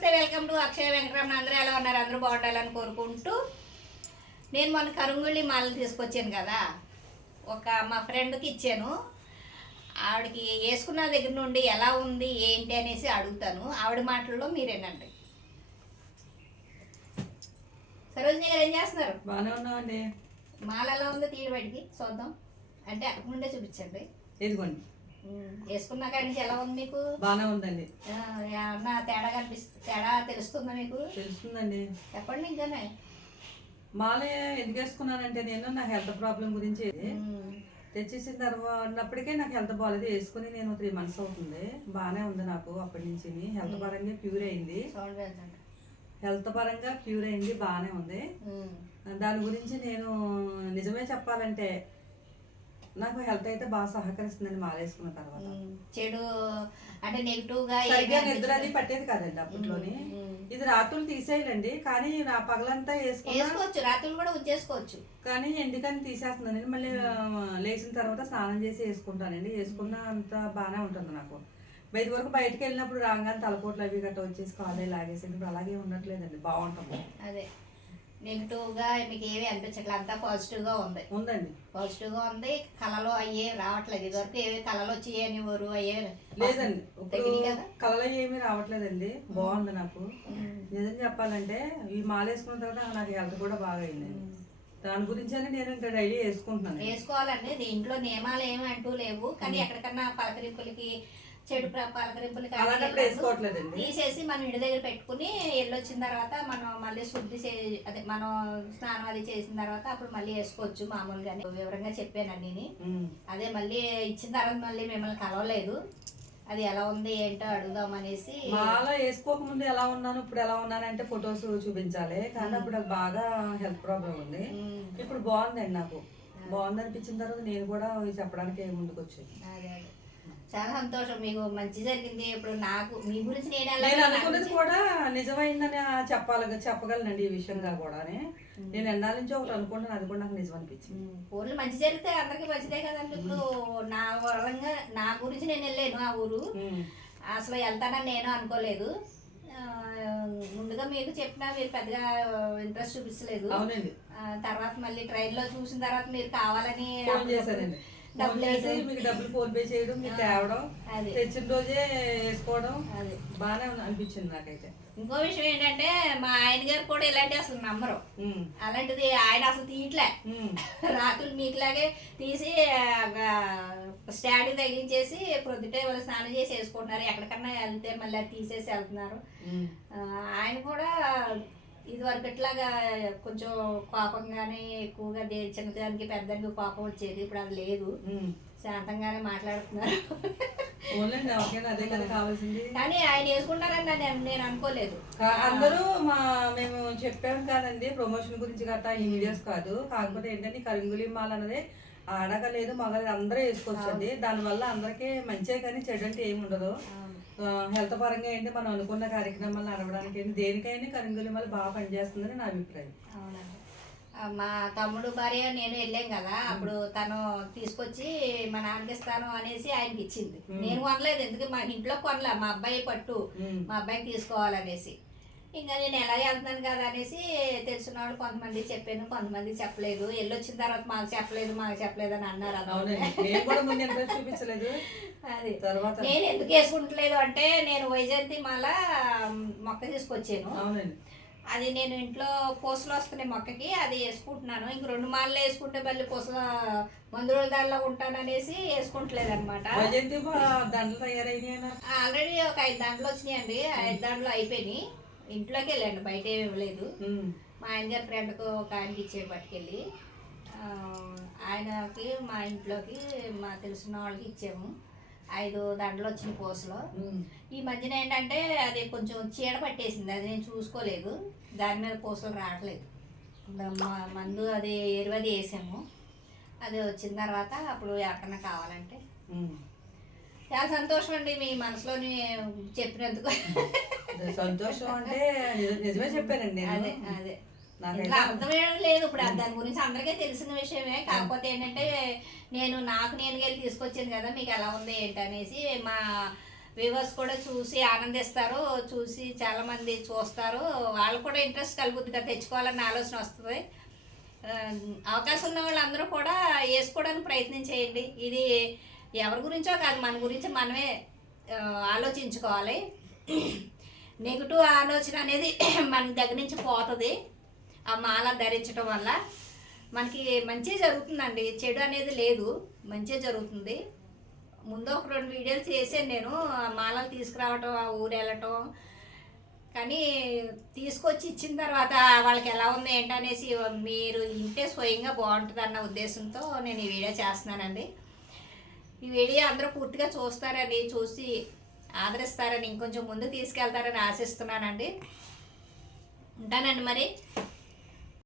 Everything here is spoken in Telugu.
నమస్తే వెల్కమ్ టు అక్షయ వెంకటరమణ. అందరూ ఎలా ఉన్నారు? అందరూ బాగుండాలని కోరుకుంటూ నేను మొన్న కరుంగుళ్ళి మాలలు తీసుకొచ్చాను కదా. ఒక మా ఫ్రెండ్కి ఇచ్చాను. ఆవిడకి వేసుకున్న దగ్గర నుండి ఎలా ఉంది ఏంటి అనేసి అడుగుతాను. ఆవిడ మాటల్లో మీరేనండి. సరోజిని గారు ఏం చేస్తున్నారు? బాగానే ఉన్నామండి. మాల ఎలా ఉందో తీయడం చూద్దాం. అంటే అక్కడ నుండే చూపించండి. ఇదిగోండి. ఉమ్, వేసుకున్న కాడి నుంచి ఎలా ఉంది మీకు? బాగానే ఉందండి. ఏమన్నా తేడా కనిపిస్తు తేడా తెలుస్తుందా మీకు? తెలుస్తుందండి. చెప్పండి ఇంకానే మాల ఎందుకు వేసుకున్నానంటే నేను నా హెల్త్ ప్రాబ్లం గురించి తెచ్చేసిన తర్వాత ఉన్నప్పటికే నాకు హెల్త్ బాగాలేదు వేసుకుని నేను త్రీ మంత్స్ అవుతుంది. బాగానే ఉంది నాకు అప్పటి నుంచి హెల్త్ పరంగా క్యూర్ అయింది. హెల్త్ పరంగా క్యూర్ అయింది బాగానే ఉంది. దాని గురించి నేను నిజమే చెప్పాలంటే నాకు హెల్త్ అయితే బాగా సహకరిస్తుందండి మాల వేసుకున్న తర్వాత చెడు అంటే నెగిటివ్గా సరిగ్గా నిద్ర అది పట్టేది కాదండి అప్పట్లోని. ఇది రాత్రులు తీసేయాలండి కానీ నా పగలంతా వేసుకోవచ్చు రాత్రులు కూడా ఉంచేసుకోవచ్చు. కానీ ఎందుకని తీసేస్తున్నానండి మళ్ళీ లేచిన తర్వాత స్నానం చేసి వేసుకుంటానండి. వేసుకున్న అంత బాగానే ఉంటుంది నాకు. బయట వరకు బయటకు వెళ్ళినప్పుడు రాగానే తలపోట్లు అవి గట్ట వచ్చేసి కాలే లాగేసి ఇప్పుడు అలాగే ఉండట్లేదండి. బాగుంటుంది. అదే. నెగిటివ్గా మీకు ఏమీ అనిపించట్లేదు అంతా పాజిటివ్గా ఉంది. ఉందండి. పాజిటివ్గా ఉంది. కళలో అయ్యే రావట్లేదు. ఇదివరకు ఏవి కళలు వచ్చి అనేవారు అయ్యే లేదండి. కళలో ఏమీ రావట్లేదండి. బాగుంది నాకు. నిజం చెప్పాలంటే ఈ మాల వేసుకున్న తర్వాత నాకు హెల్త్ కూడా బాగా అయిందండి. దాని గురించి అని నేను ఇంకా డైలీ వేసుకుంటున్నాను వేసుకోవాలండి. దీంట్లో నియమాలు ఏమి అంటూ లేవు. కానీ ఎక్కడికన్నా పలకరింపులకి చెడు వేసుకోవట్లేదండి. తీసేసి మనం ఇంటి దగ్గర పెట్టుకుని వెళ్ళొచ్చిన తర్వాత మనం మళ్ళీ శుద్ధి చే అదే మనం స్నానం అది చేసిన తర్వాత అప్పుడు మళ్ళీ వేసుకోవచ్చు మామూలుగానే. వివరంగా చెప్పాను నేను. ఉమ్. అదే మళ్ళీ ఇచ్చిన తర్వాత మళ్ళీ మిమ్మల్ని కలవలేదు. అది ఎలా ఉంది ఏంటో అడుగుదాం అనేసి. మాల వేసుకోకముందు ఎలా ఉన్నాను ఇప్పుడు ఎలా ఉన్నాను అంటే ఫొటోస్ చూపించాలి. కానీ అప్పుడు బాగా హెల్త్ ప్రాబ్లం ఉంది. ఇప్పుడు బాగుందండి నాకు. బాగుంది అనిపించిన తర్వాత నేను కూడా చెప్పడానికి ముందుకు వచ్చాను చాలా సంతోషం. మీకు మంచి జరిగింది. ఇప్పుడు నాకు మీ గురించి నేను అనుకున్నది కూడా నిజమైందని చెప్పాలి చెప్పగలనండి ఈ విషయంగా కూడా నేను ఎన్నాళ్ళ నుంచి ఒకటి అనుకుంటాను అది కూడా నాకు నిజం అనిపించింది ఊర్లో మంచి జరిగితే అందరికి మంచిదే కదండి. ఇప్పుడు నా వరంగా నా గురించి నేను వెళ్ళాను ఆ ఊరు. అసలు వెళ్తానని నేను అనుకోలేదు. ముందుగా మీకు చెప్పినా మీరు పెద్దగా ఇంట్రెస్ట్ చూపించలేదు. తర్వాత మళ్ళీ ట్రైన్లో చూసిన తర్వాత మీరు కావాలని డబ్బులు. మీకు డబ్బులు ఫోన్ పే చేయడం మీకు తేవడం అది. తెచ్చిన రోజే వేసుకోవడం అది. బాగానే అనిపించింది నాకైతే. ఇంకో విషయం ఏంటంటే మా ఆయన గారు కూడా ఇలాంటి అసలు నమ్మరు. అలాంటిది ఆయన అసలు తీయట్లే. రాత్రులు మీకులాగే తీసి స్టాండ్ తగిలించేసి ప్రొద్దుటే వాళ్ళు స్నానం చేసి వేసుకుంటున్నారు. ఎక్కడికన్నా వెళ్తే మళ్ళీ అది తీసేసి వెళ్తున్నారు. ఆయన కూడా ఇది వరకు ఇట్లాగా కొంచెం కోపంగానే ఎక్కువగా దే చిన్నదానికి పెద్దానికి కోపం వచ్చేది. ఇప్పుడు అది లేదు. శాంతంగానే మాట్లాడుతున్నారు. కానీ ఆయన వేసుకుంటారని నేను నేను అనుకోలేదు. అందరూ మా మేము చెప్పాము కాదండి ప్రమోషన్ గురించి గట్టా ఈ వీడియోస్ కాదు. కాకపోతే ఏంటంటే కరింగులి మాల అనేది ఆడగా లేదు మగలేదు అందరూ వేసుకోవచ్చండి. దానివల్ల అందరికీ మంచే కానీ చెడు అంటే ఏమి ఉండదు హెల్త్ పరంగా ఏంటి మనం అనుకున్న కార్యక్రమాలు నడవడానికి ఏంటి దేనికైనా కరింగులి మాల బాగా పనిచేస్తుందని నా అభిప్రాయం. అవునండి. మా తమ్ముడు భార్య నేను వెళ్ళాం కదా అప్పుడు తను తీసుకొచ్చి మా నాన్నకి ఇస్తాను అనేసి ఆయనకి ఇచ్చింది. నేను కొనలేదు ఎందుకు మా ఇంట్లో కొనలే మా అబ్బాయి పట్టు. మా అబ్బాయికి తీసుకోవాలనేసి. ఇంకా నేను ఎలా వెళ్తున్నాను కదా అనేసి తెలిసిన వాళ్ళు కొంతమంది చెప్పాను కొంతమంది చెప్పలేదు. వెళ్ళొచ్చిన తర్వాత మాకు చెప్పలేదు మాకు చెప్పలేదు అని అన్నారు చూపించలేదు. అది. తర్వాత నేను ఎందుకు వేసుకుంటలేదు అంటే నేను వైజయంతి మాల మొక్క తీసుకొచ్చాను. అది నేను ఇంట్లో పూసలు వస్తున్నాయి మొక్కకి అది వేసుకుంటున్నాను. ఇంక రెండు మాలలు వేసుకుంటే మళ్ళీ పూస మందు రోజుల దానిలో ఉంటాననేసి వేసుకుంటలేదు అనమాట ఆల్రెడీ ఒక ఐదు దాంట్లో వచ్చినాయండి. ఐదు దాంట్లో అయిపోయినాయి. ఇంట్లోకి వెళ్ళండి బయట ఏమి ఇవ్వలేదు మా ఆయన గారి ఫ్రెండ్కి ఒక ఆయనకి ఇచ్చేది పట్టుకెళ్ళి. ఆయనకి మా ఇంట్లోకి మా తెలిసిన వాళ్ళకి ఇచ్చాము. ఐదు దండలు వచ్చిన పూసలు ఈ మధ్యన ఏంటంటే అది కొంచెం చీడ పట్టేసింది. అది నేను చూసుకోలేదు. దాని మీద పూసలు రావట్లేదు. మందు అది ఎరువది వేసాము. అది వచ్చిన తర్వాత అప్పుడు ఎవరికన్నా కావాలంటే. చాలా సంతోషం అండి మీ మనసులోని చెప్పినందుకు. సంతోషం అంటే నిజ- నిజమే చెప్పానండి. అదే అదే. ఇట్లా అర్థమయ్యడం లేదు ఇప్పుడు దాని గురించి అందరికీ తెలిసిన విషయమే. కాకపోతే ఏంటంటే నేను నాకు నేను వెళ్ళి తీసుకొచ్చాను కదా మీకు ఎలా ఉంది ఏంటి అనేసి మా వ్యూవర్స్ కూడా చూసి ఆనందిస్తారు. చూసి చాలామంది చూస్తారు. వాళ్ళు కూడా ఇంట్రెస్ట్ కలుగుతుంది కదా తెచ్చుకోవాలన్న ఆలోచన వస్తుంది. అవకాశం ఉన్న వాళ్ళందరూ కూడా వేసుకోవడానికి ప్రయత్నం చేయండి. ఇది ఎవరి గురించో కాదు మన గురించి మనమే ఆలోచించుకోవాలి. నెగిటివ్ ఆలోచన అనేది మన దగ్గర నుంచి పోతుంది. ఆ మాల ధరించడం వల్ల మనకి మంచి జరుగుతుందండి. చెడు అనేది లేదు. మంచి జరుగుతుంది. ముందు ఒక రెండు వీడియోలు చేశాను నేను. ఆ మాలలు తీసుకురావటం ఆ ఊరు వెళ్ళటం. కానీ తీసుకొచ్చి ఇచ్చిన తర్వాత వాళ్ళకి ఎలా ఉంది ఏంటనేసి మీరు ఇంటే స్వయంగా బాగుంటుంది అన్న ఉద్దేశంతో నేను ఈ వీడియో చేస్తున్నానండి. ఈ వీడియో అందరూ పూర్తిగా చూస్తారని చూసి ఆదరిస్తారని ఇంకొంచెం ముందు తీసుకెళ్తారని ఆశిస్తున్నానండి. ఉంటానండి మరి.